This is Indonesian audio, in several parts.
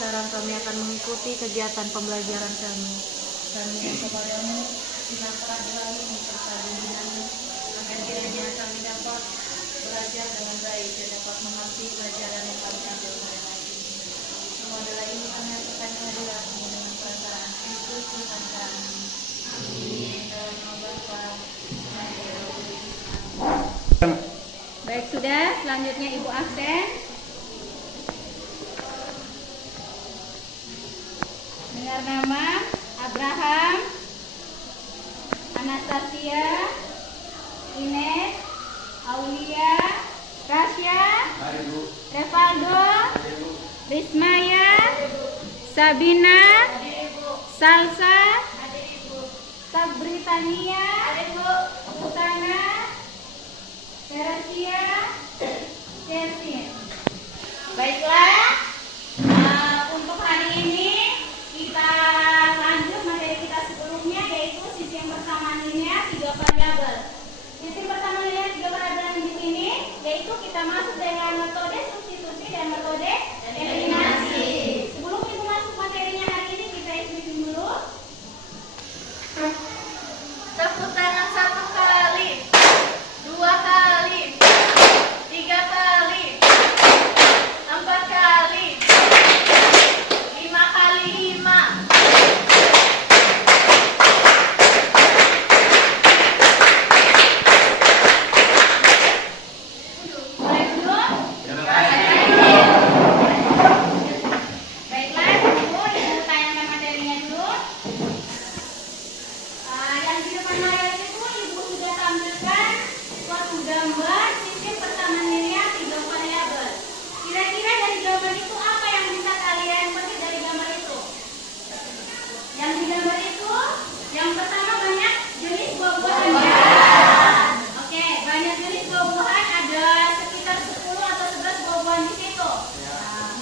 Sekarang kami akan mengikuti kegiatan pembelajaran kami. Kami mohon kepadamu, bila peradilan serta bimbinganmu, agar kiranya kami dapat belajar dengan baik dan dapat mengerti pelajaran yang kami ambil pada hari ini. Semua adalah ini kami aturkan kehadiratmu dengan perasaan Kristus Tuhan kami. Amin. Dalam nama Bapa dan Roh Kudus. Baik, sudah. Selanjutnya Ibu absen. Dengar nama Abraham, Anastasia, Ines, Aulia, Rasya, Revaldo, Rismaya, Sabina, Salsa, Sabritania, Susana, Teresia, Cesin. Baiklah, untuk hari ini kita lanjut materi kita sebelumnya, yaitu sisi yang persamaan linear 3 variabel. Sisi persamaan linear 3 variabel di sini yaitu kita masuk dengan metode substitusi dan metode eliminasi. Sebelum ibu masuk materinya hari ini, kita isi dulu. Tepuk tangan 1 kali, 2 kali, 3 kali, 4 kali, 5 kali 5. Mulai dulu. Baiklah, ibu tanyakan materinya dulu. Yang di depan layar itu ibu sudah tampilkan suatu gambar sistem persamaan linear 3 variabel. Kira-kira dari gambar itu apa yang bisa kalian petik dari gambar itu? Yang di gambar itu, yang pertama banyak jenis buah-buahan. Oke, banyak jenis buah-buahan, ada sekitar 10 atau 11 buah-buahan di situ.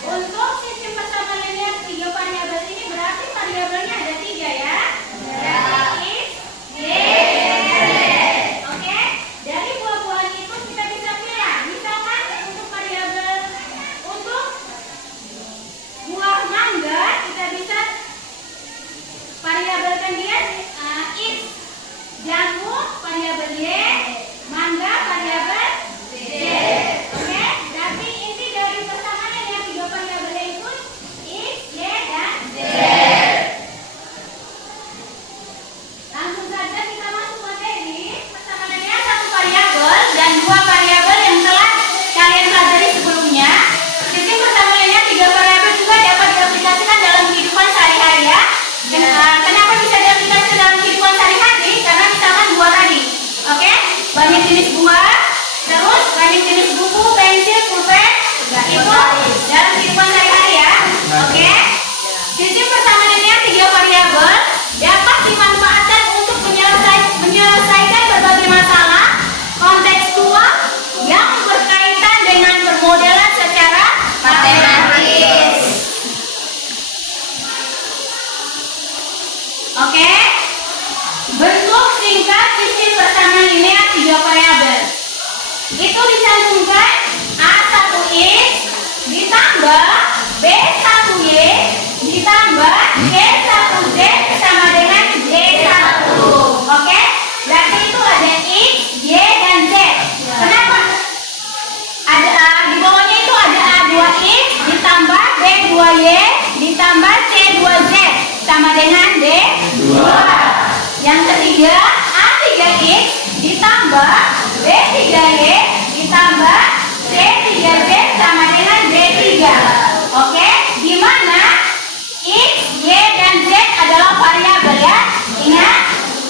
Untuk sistem persamaan linear 3 variabel ini berarti variabelnya ada 3 ya. Berarti X, Y, dan Z. Oke, dari buah-buahan itu kita bisa pilih. Misalkan untuk variabel untuk buah mangga kita bisa variabelkan dia X, jamu variabel Y, mangga variabel Z. Oke, berarti inti dari persamaannya yang 3 variabel itu X, Y, dan Z. Langsung saja kita masuk materi. Persamaannya 1 variabel dan 2 variabel yang telah kalian pelajari sebelumnya. Sistem persamaannya 3 variabel juga dapat diaplikasikan dalam kehidupan sehari-hari ya. Kenapa bisa diaplikasikan dalam kehidupan sehari-hari? Karena misalkan buah tadi, oke? Banyak jenis buah, terus banyak jenis buku, pensil, pulpen, itu dalam kehidupan sehari-hari ya, oke? Sistem persamaannya 3 variabel dapat dimanfaatkan untuk menyelesaikan berbagai masalah kontekstual yang berkaitan dengan permodelan secara matematis. Oke, bentuk singkat sistem persamaan linear 3 variabel itu dicantumkan A1X ditambah B1Y ditambah C1Z sama dengan D1. Oke, berarti itu ada X, Y, dan Z. Kenapa? Ada di bawahnya itu ada A2X ditambah B2Y ditambah C2Z sama dengan D2. Yang ketiga A3X ditambah B3Y ditambah C3Z sama dengan D3. Oke, di mana X, Y, dan Z adalah variabel ya. Ingat,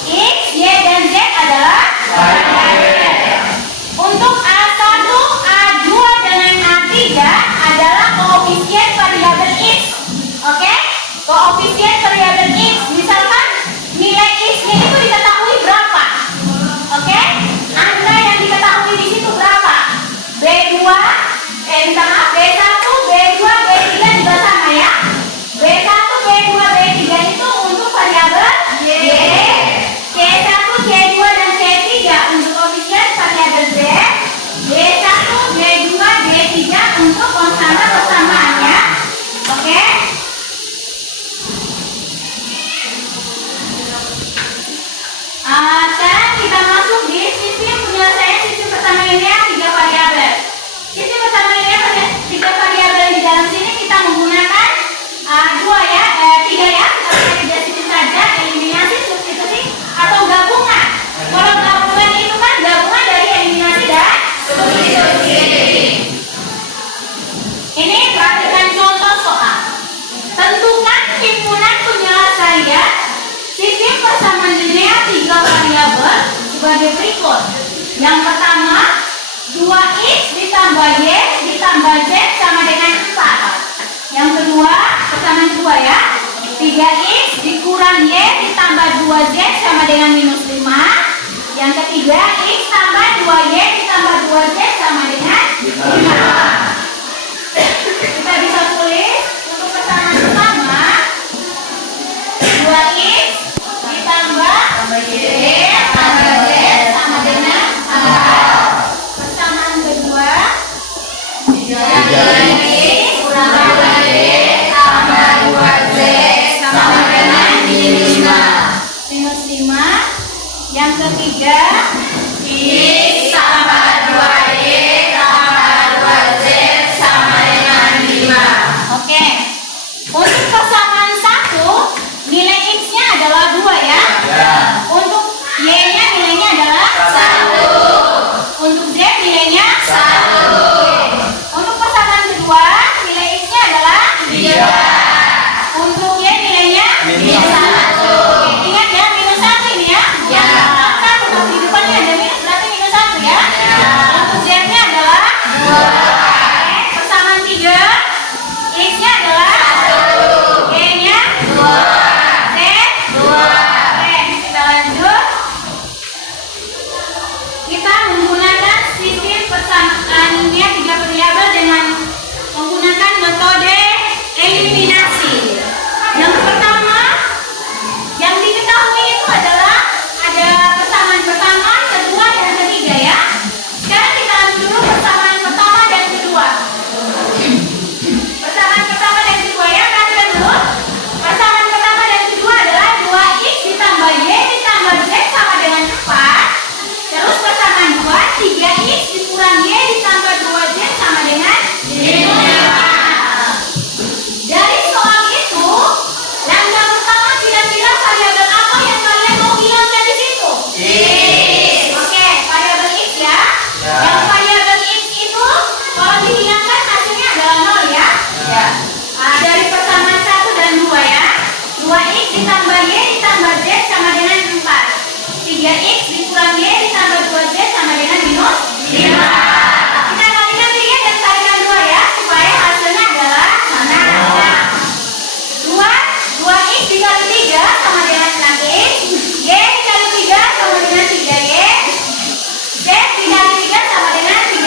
X, Y, dan Z adalah variabel. Untuk A1, A2, dan A3 adalah koefisien variabel X. Oke, koefisien variabel X. Misalkan nilai X-nya itu diketahui berapa? Oke, angka yang diketahui di situ berapa? B2, minta maaf, B1, B2, B3 juga sama ya. B1, B2, B3 itu untuk variabel Y. C1, C2, dan C3 untuk koefisien variabel Z. B1, B2, untuk konstan persamaannya. Oke. Sekarang kita masuk di sistem penyelesaian sistem persamaan linear 3 variabel. Sistem persamaan linear 3 variabel di dalam sini kita menggunakan 3 ya. Kita pakai 3 sistem saja, eliminasi, substitusi atau gabungan. Kalau gabungan itu kan gabungan dari eliminasi dan substitusi. Ini perhatikan contoh soal. Tentukan himpunan penyelesaian sistem persamaan linear 3 variabel sebagai berikut. Yang pertama, 2x ditambah y ditambah z sama dengan 4. Yang kedua, persamaan 2 ya. 3x dikurang y ditambah 2z sama dengan minus 5. Yang ketiga, x tambah 2y ditambah 2z sama dengan 5. Kita bisa tulis untuk persamaan pertama 2x ditambah y tambah z sama dengan 4. Persamaan kedua 3x kurang 2y tambah 2z sama dengan minus 5. Yang ketiga x tambah 2y tambah 2z sama dengan 5. Oke. Untuk persamaan 1, nilai x-nya adalah 2 ya. Untuk y-nya nilainya adalah 1. Untuk z nilainya 1. Untuk persamaan kedua, nilai x-nya adalah 3. Untuk y nilainya minus 1. Ingat ya, minus 1 ini ya. Kan untuk di depannya ada minus, berarti minus 1 ya. Untuk z-nya adalah 2. Persamaan 3, x-nya adalah 1, y-nya 2, z 2. Oke, kita lanjut. Kita menggunakan sistem persamaannya 3 variabel dengan menggunakan metode eliminasi. Yang pertama, yang diketahui itu adalah ada persamaan pertama, kedua, dan ketiga ya. Sekarang kita ambil dulu persamaan pertama dan kedua. Persamaan pertama dan kedua ya, perhatikan dulu. Persamaan pertama dan kedua adalah 2x ditambah y ditambah z sama dengan 4. Terus persamaan 2, 3x dikurang y ditambah 2z sama dengan 5. Dari soal itu, lambda pertama kira-kira variabel apa yang kalian mau hilangkan di situ? Oke, variabel x ya. Yang variabel x itu kalau dihilangkan hasilnya adalah 0 ya. Dari persamaan 1 dan 2 ya. 2x ditambah y ditambah z sama dengan 4. 3x dikurang y ditambah 2z sama dengan minus 5. Kita kalikan 3 dan kalikan 2 ya, supaya hasilnya adalah 6. 2x dikali 3 sama dengan 6x. Y dikali 3 sama dengan 3y. Z dikali 3 sama dengan 3z.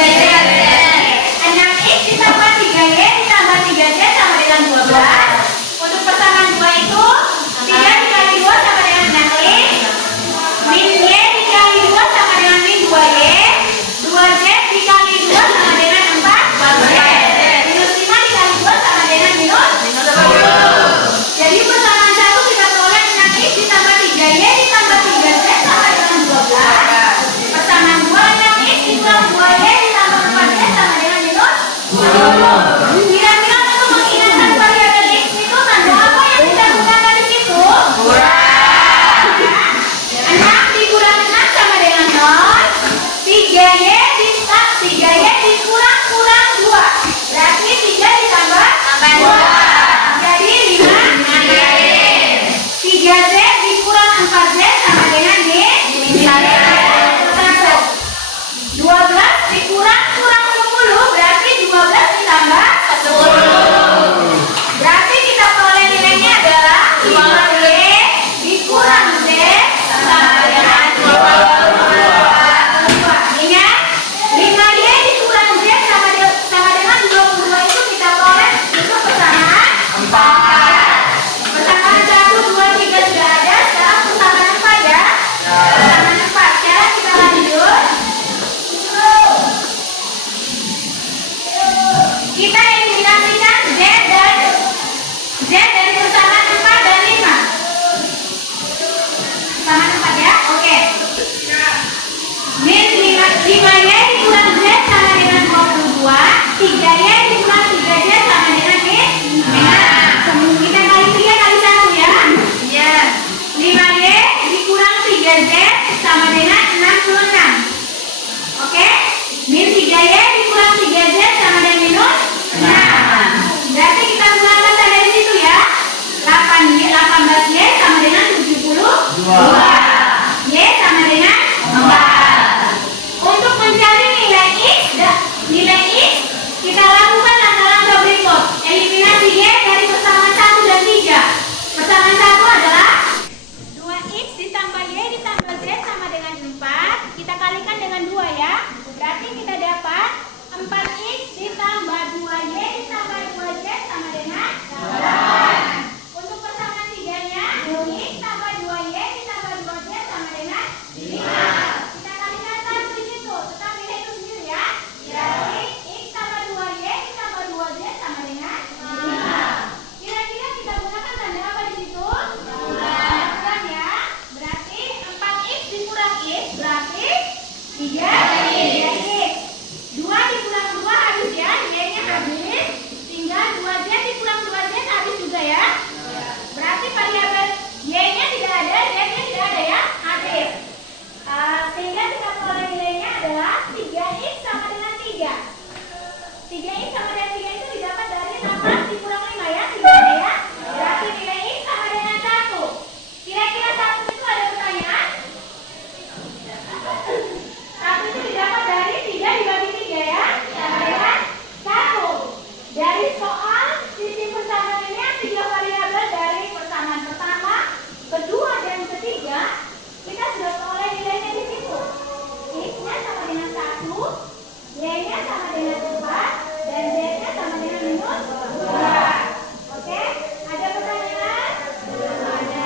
Y-nya sama dengan 4 dan Z-nya sama dengan minus 2. Oke, ada pertanyaan? Belum ada.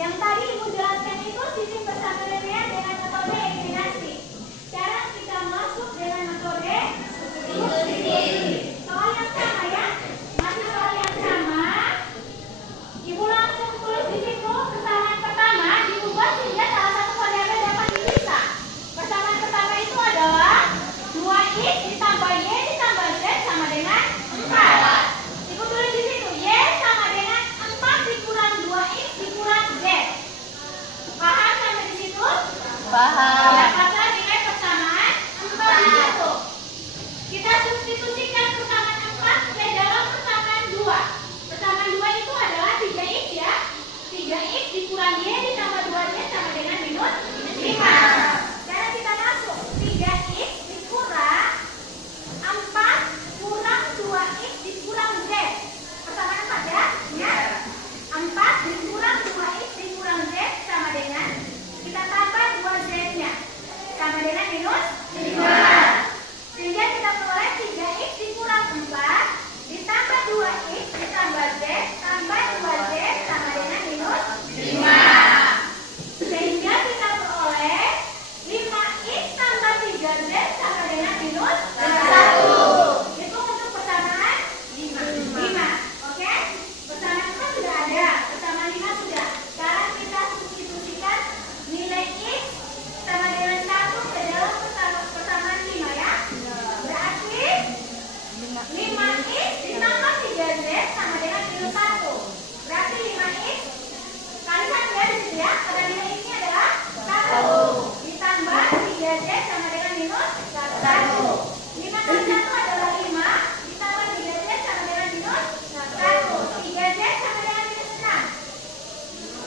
Yang tadi Ibu jelaskan itu sistem persamaan linear dengan metode eliminasi. Sekarang kita masuk dengan metode substitusi. Soal yang sama ya, masih soal yang sama. Ibu langsung tulis di situ persamaan pertama diubah sehingga salah satu variabel dapat dipisah. Persamaan pertama itu adalah 2x ditambah y ditambah z sama dengan 4. Ibu tulis di situ y sama dengan 4 dikurang 2x dikurang z. Paham sampai di situ? Paham. Dapatlah nilai persamaan 4 di situ. Kita substitusikan persamaan 4 ke dalam persamaan 2. Persamaan 2 itu adalah 3x ya. 3x dikurang y ditambah 2y sama dengan minus 5. Sekarang kita masuk 3x dikurang 4 kurang 2x dikurang z. Persamaan 4 ya? Ya. 4 dikurang 2x dikurang z sama dengan, kita tambah 2z-nya sama dengan minus 5. Sehingga kita peroleh 3x dikurang 4 ditambah 2x ditambah z tambah 2z sama dengan minus 5. Sehingga kita peroleh 5x tambah 3z sama dengan minus 1. Itu untuk persamaan 5. Oke? Persamaan 4 sudah ada, persamaan 5 sudah. Sekarang kita substitusikan nilai x sama dengan 1 ke dalam persamaan 5 ya. Berarti 5x ditambah 3z sama dengan minus 1. Berarti 5x kali 1 ya di sini ya. Pada nilai x-nya adalah 1 ditambah 3z sama dengan minus 1. 5 kali 1 adalah 5 ditambah 3z sama dengan minus 1. 3z sama dengan minus 6.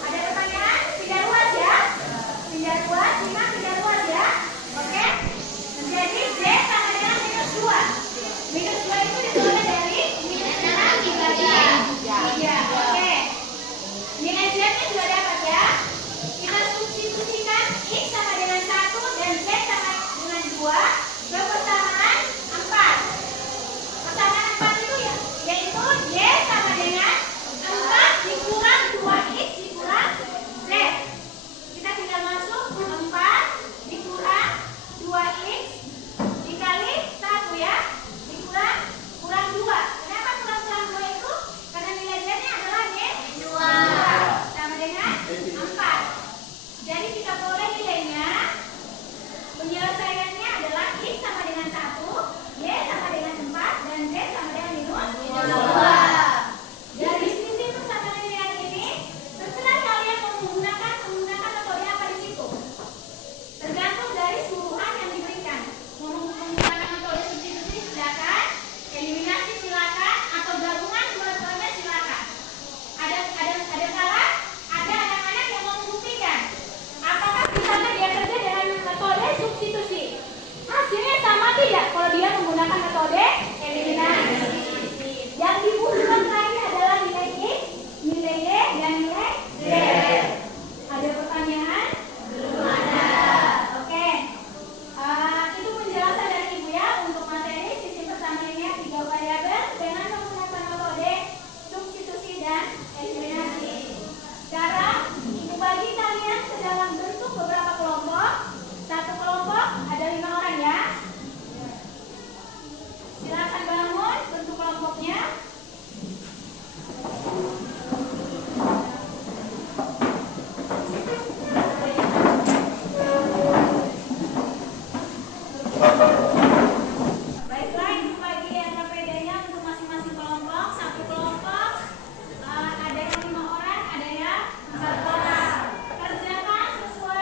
Ada pertanyaan? Tidak luas ya? Tidak luas, 5 tidak luas ya? Oke? Jadi z sama dengan minus 2. Minus 2 itu diperoleh dari minus 6 dibagi 3. Oke. Nilai z-nya sudah dapat ya? Kita substitusikan x sama dengan 1 dan z sama dengan 2 ke persamaan 4. Persamaan 4 itu ya, yaitu y sama dengan 4 dikurang 2x dikurang z. Kita tinggal masuk 4 dikurang 2x dikali 1 ya, dikurang kurang 2. Kenapa kurang 2 itu? Karena nilai z-nya adalah y 2 sama dengan 4. Jadi kita peroleh nilainya, penyelesaiannya adalah x sama dengan 1, y sama dengan 4, dan z sama dengan minus 2. Dari sisi persamaan linear ini, terserah kalian mau menggunakan metode apa di situ. Tergantung dari suruhan yang diberikan. Mau menggunakan metode substitusi silakan, eliminasi silakan, atau gabungan dua-duanya silakan. Ada kala ada anak-anak yang mau membuktikan apakah misalnya dia kerja dengan metode substitusi, hasilnya sama tidak kalau dia menggunakan metode eliminasi. Yang dibutuhkan lagi adalah nilai x, nilai y, dan nilai z. Ada pertanyaan? Belum ada. Oke. Itu penjelasan dari Ibu ya untuk materi sistem persamaan linear 3 variabel dengan menggunakan metode substitusi dan eliminasi. Sekarang Ibu bagi kalian ke dalam bentuk beberapa kelompok. Satu kelompok ada 5 orang ya. Silakan bangun bentuk kelompoknya. Baiklah, Ibu bagi RKPD-nya untuk masing-masing kelompok. Satu kelompok ada yang 5 orang, ada yang 4 orang. Kerjakan sesuai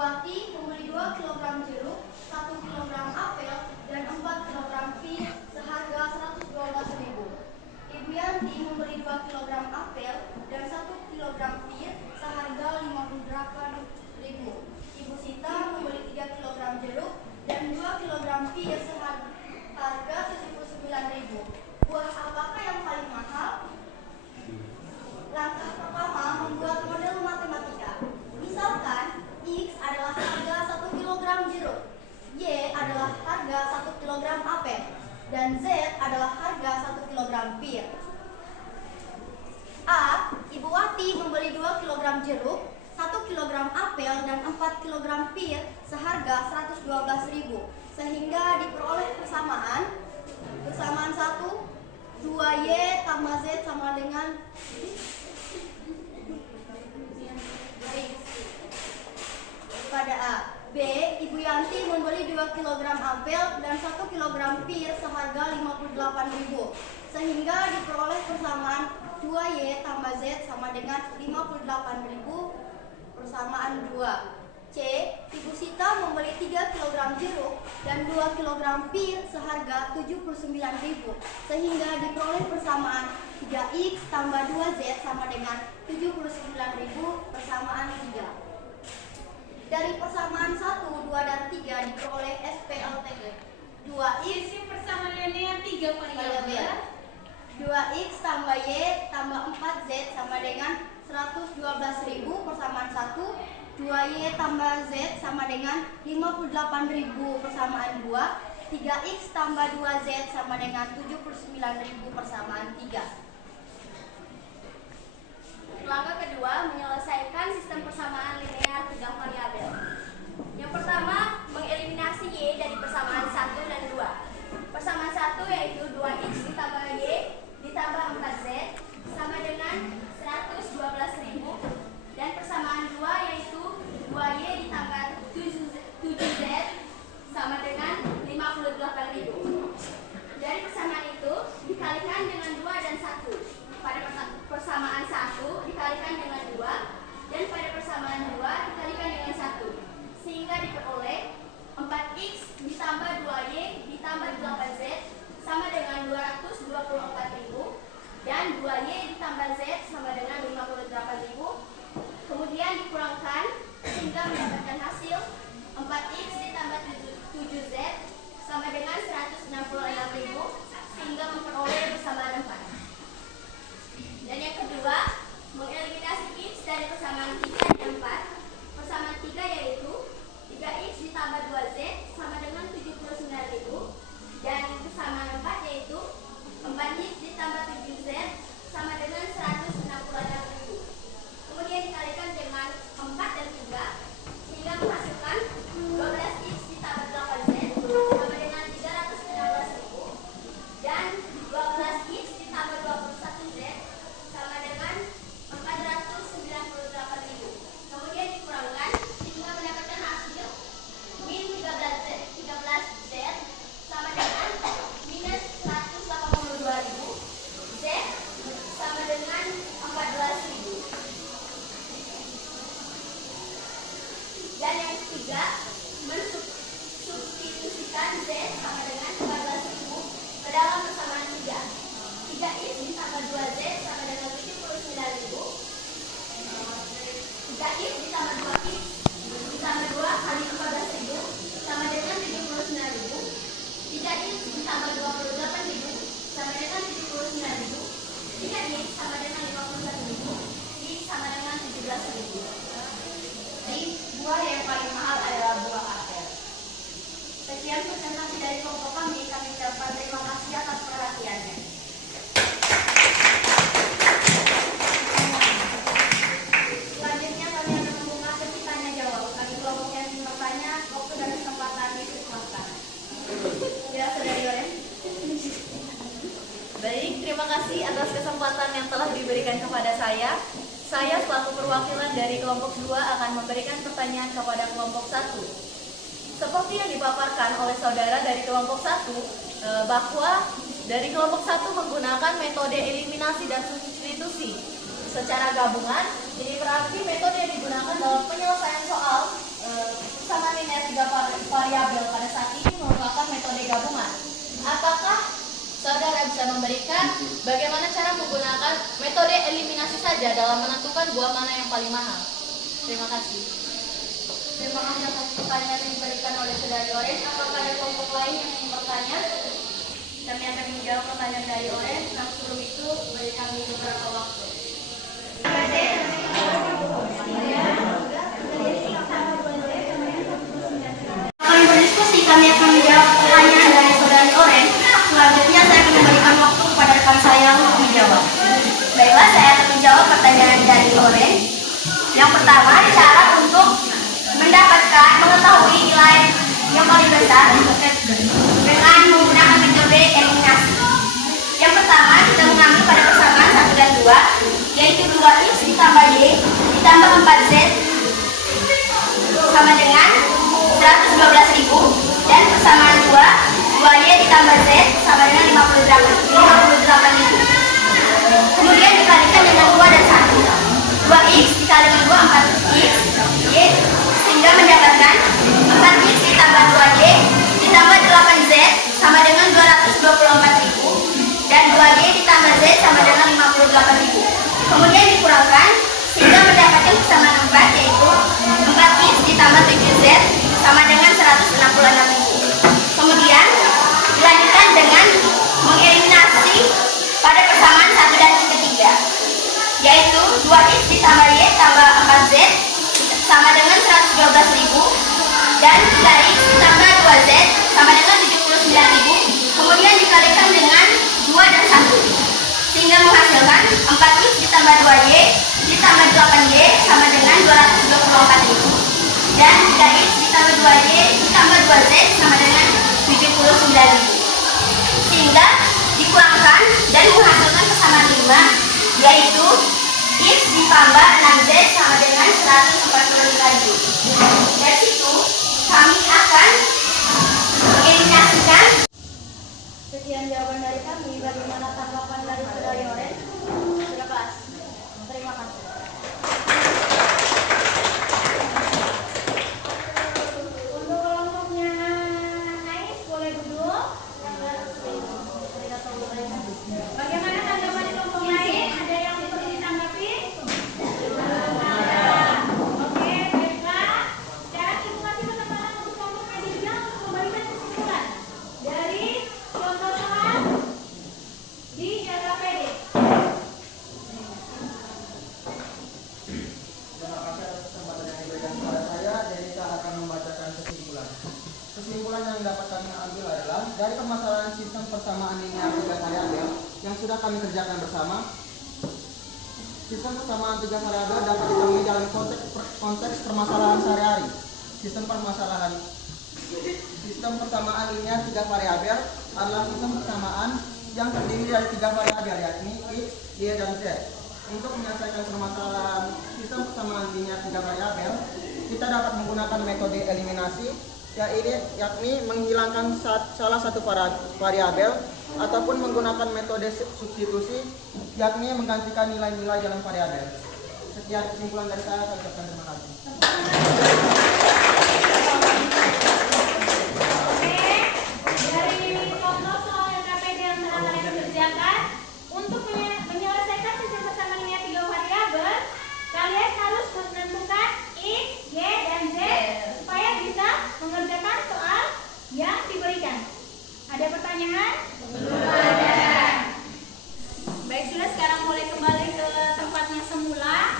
Wati membeli 2 kg jeruk, 1 kg apel, dan 4 kg pir seharga Rp112.000. Ibu Yanti membeli 2 kg apel dan 1 kg pir seharga Rp58.000. Ibu Sita membeli 3 kg jeruk dan 2 kg pir seharga Rp79.000. Buah apakah yang paling mahal? Langkah pertama, membuat model matematika. Misalkan X adalah harga 1 kg jeruk, Y adalah harga 1 kg apel, dan Z adalah harga 1 kg pir. A. Ibu Wati membeli 2 kg jeruk, 1 kg apel, dan 4 kg pir seharga Rp112.000, sehingga diperoleh persamaan 1, 2Y tambah Z sama dengan pada A. B. Ibu Yanti membeli 2 kg apel dan 1 kg pir seharga Rp58.000, sehingga diperoleh persamaan 2Y tambah Z sama dengan Rp58.000 persamaan 2. C. Ibu Sita membeli 3 kg jeruk dan 2 kg pir seharga Rp79.000, sehingga diperoleh persamaan 3X tambah 2Z sama dengan Rp79.000 persamaan 3. Dari persamaan 1, 2, dan 3 diperoleh SPLTG. 2X Sisi persamaan linear 3 variabel. 2X tambah Y tambah 4Z sama dengan Rp112.000 persamaan 1. 2Y tambah Z sama dengan Rp58.000 persamaan 2. 3X tambah 2Z sama dengan Rp79.000 persamaan 3. Langkah kedua, menyelesaikan sistem persamaan linear 3 variabel. Yang pertama, mengeliminasi Y dari persamaan 1 dan 2. Persamaan 1 yaitu 2X ditambah Y ditambah 4Z sama dengan Rp112.000, dan persamaan 2 yaitu 2Y ditambah 7Z sama dengan Rp58.000. Dari persamaan itu dikalikan dengan 2 dan 1. Pada persamaan 1 dikalikan dengan 2, dan pada persamaan 2 dikalikan dengan 1, sehingga diperoleh 4X ditambah 2Y ditambah 8Z sama dengan Rp224.000, dan 2Y ditambah Z sama dengan Rp58.000. Kemudian dikurangkan sehingga mendapatkan hasil 4X ditambah 7Z sama dengan Rp166.000, sehingga memperoleh persamaan 4. Dan yang kedua, mengeliminasi X dari persamaan 3 dan 4. Persamaan 3 yaitu 3X ditambah 2Z sama dengan 79.000, dan persamaan 4 yaitu 4X ditambah 7Z sama dengan 166.000. Kemudian dikalikan dengan 4 dan 3 sehingga menghasilkan 12X ditambah 8Z sama dengan 316.000, dan 12X ditambah 21Z sama dengan 498.000. Kemudian dikurangkan sehingga mendapatkan hasil min 13Z sama dengan minus 182.000, Z sama dengan 14.000. Dan yang ketiga, mensubstitusikan Z sama dengan 14.000 ke dalam persamaan 3. 3X ditambah 2Z sama dengan 79.000. 3X ditambah 2X ditambah 2 kali 14.000 sama dengan 79.000. 3X ditambah 28.000 sama dengan 79.000. 3X sama dengan 51.000. X sama dengan 17.000. Jadi, buah yang paling mahal adalah buah apel. Sekian presentasi dari kelompok kami ucapkan terima kasih atas perhatiannya. Selanjutnya kami akan membuka sesi tanya jawab. Bagi kelompok yang ingin bertanya, waktu dan kesempatan dipersilakan. Ya, sudah Yoren. Baik, terima kasih atas kesempatan yang telah diberikan kepada saya. Saya selaku perwakilan dari kelompok 2 akan memberikan pertanyaan kepada kelompok 1. Seperti yang dipaparkan oleh saudara dari kelompok 1, bahwa dari kelompok 1 menggunakan metode eliminasi dan substitusi secara gabungan. Ini berarti metode yang digunakan dalam penyelesaian soal persamaan linear tiga variabel pada saat ini merupakan metode gabungan. Apakah saudara bisa memberikan bagaimana cara menggunakan metode eliminasi saja dalam menentukan buah mana yang paling mahal? Terima kasih. Terima kasih atas pertanyaan yang diberikan oleh saudari Orange. Apakah ada kelompok lain yang ingin bertanya? Kami akan menjawab pertanyaan dari Orange. Nah, sebelum itu beri kami beberapa waktu. Kami berdiskusi, kami akan menjawab pertanyaan dari saudari Orange. Selanjutnya saya akan memberikan waktu kepada rekan saya untuk menjawab. Baiklah, saya akan menjawab pertanyaan dari Orange. Yang pertama, cara untuk mengetahui nilai yang paling besar dengan menggunakan metode eliminasi. Yang pertama, kita mengambil pada persamaan 1 dan 2, yaitu 2x ditambah y ditambah 4z sama dengan 112.000, dan persamaan 2y ditambah z sama dengan 58.000. Kemudian dikalikan dengan 2 dan 1. 2x dikali dengan 2, 4x, y, sehingga mendapatkan 4x ditambah 2y ditambah 8z sama dengan 224.000, dan 2y ditambah z sama dengan 58.000. Kemudian dikurangkan sehingga mendapatkan persamaan 4, yaitu 4x ditambah 7z sama dengan 166.000. Kemudian dilanjutkan dengan mengeliminasi pada persamaan 1 dan ketiga, yaitu 2x ditambah y tambah 4z sama dengan 112.000, dan 3x ditambah 2z sama dengan 79.000. Kemudian dikalikan dengan 2 dan 1 sehingga menghasilkan 4x ditambah 2y ditambah 8y sama dengan 224.000, dan 3x ditambah 2y ditambah 2z sama dengan 79.000, sehingga dikurangkan dan menghasilkan persamaan 5, yaitu x ditambah 6z sama dengan 145.000. Dari situ kami akan mengeliminasikan. Sekian jawaban dari kami. Bagaimana tanggapan dari saudari Orange? Silakan. Terima kasih. Untuk kelompoknya Ais, boleh duduk. Bagaimana tanggapan di kelompok lain? Ada yang perlu ditanggapi? Oke, baiklah. Sekarang ibu kasih kesempatan untuk kelompok Adilja untuk memberikan kesimpulan dari contoh soal di LKPD. Terima kasih atas kesempatan yang diberikan kepada saya. Denita akan membacakan kesimpulan. Kesimpulan yang dapat kami ambil adalah dari permasalahan sistem persamaan linear 3 variabel yang sudah kami kerjakan bersama. Sistem persamaan 3 variabel dapat ditemui dalam konteks permasalahan sehari-hari. Sistem persamaan linear 3 variabel adalah sistem persamaan yang terdiri dari 3 variabel, yakni x, y, dan z. Untuk menyelesaikan permasalahan sistem persamaan linear 3 variabel, kita dapat menggunakan metode eliminasi, yakni menghilangkan salah satu variabel, ataupun menggunakan metode substitusi, yakni menggantikan nilai-nilai dalam variabel. Sekian kesimpulan dari saya ucapkan terima kasih. Dari contoh soal LKPD yang telah kalian kerjakan, untuk menyelesaikan sistem persamaan linear 3 variabel, kalian harus menentukan x, y, dan z supaya bisa mengerjakan soal yang diberikan. Ada pertanyaan? Belum ada. Baik, sudah, sekarang mulai kembali ke tempatnya semula.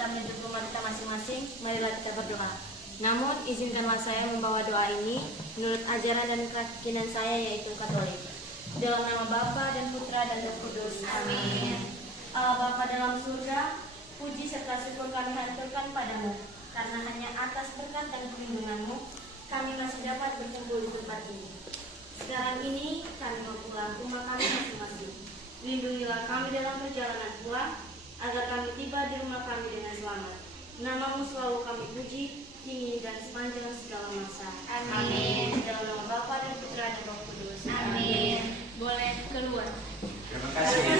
kita menuju ke rumah kita masing-masing, marilah kita berdoa. Namun, izinkanlah saya membawa doa ini menurut ajaran dan keyakinan saya, yaitu Katolik. Dalam nama Bapa dan Putra dan Roh Kudus. Amin. Allah Bapa dalam surga, puji serta syukur kami haturkan padamu, karena hanya atas berkat dan perlindunganmu kami masih dapat berkumpul di tempat ini. Sekarang ini kami mau pulang ke rumah kami masing-masing. Lindungilah kami dalam perjalanan pulang, agar kami tiba di rumah kami dengan selamat. Namamu selalu kami puji, kini dan sepanjang segala masa. Amin. Dalam nama Bapa dan Putra dan Roh Kudus. Amin. Boleh keluar. Terima kasih.